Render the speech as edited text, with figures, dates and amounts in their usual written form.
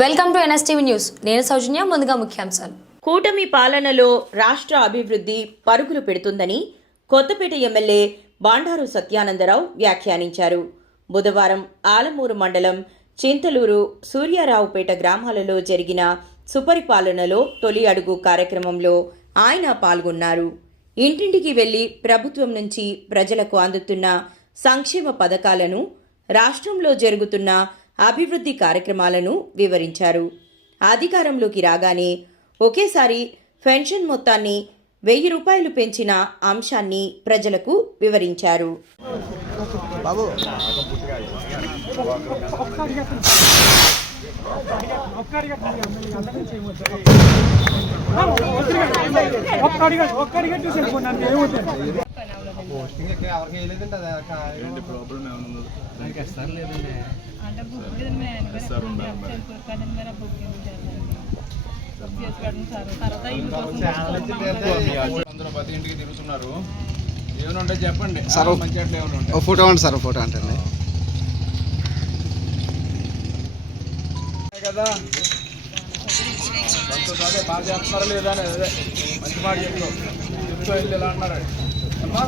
Welcome to NSTV news. నేను సౌజన్య. ముందుగా ముఖ్యాంశాలు. కూటమి పాలనలో రాష్ట్ర అభివృద్ధి పరుగులు పెడుతుందని కొత్తపేట ఎమ్మెల్యే బాండారు సత్యానందరావు వ్యాఖ్యానించారు. బుధవారం ఆలమూరు మండలం చింతలూరు, సూర్యారావుపేట గ్రామాలలో జరిగిన సుపరిపాలనలో తొలి అడుగు కార్యక్రమంలో ఆయన పాల్గొన్నారు. ఇంటింటికి వెళ్లి ప్రభుత్వం నుంచి ప్రజలకు అందుతున్న సంక్షేమ పథకాలను, రాష్ట్రంలో జరుగుతున్న అభివృద్ధి కార్యక్రమాలను వివరించారు. అధికారంలోకి రాగానే ఒకేసారి పెన్షన్ మొత్తాన్ని 1000 రూపాయలు పెంచిన అంశాన్ని ప్రజలకు వివరించారు. ప్రతి ఇంటికి తిరుగుతున్నారు. ఏమన్నా చెప్పండి సార్. ఫోటో అండి సార్, ఫోటో అంటే కదా అదే బాగా చేస్తున్నారా లేదా అని అదే మంచి మాట చెప్తూ వెళ్తే ఎలా అన్నారు అమ్మా.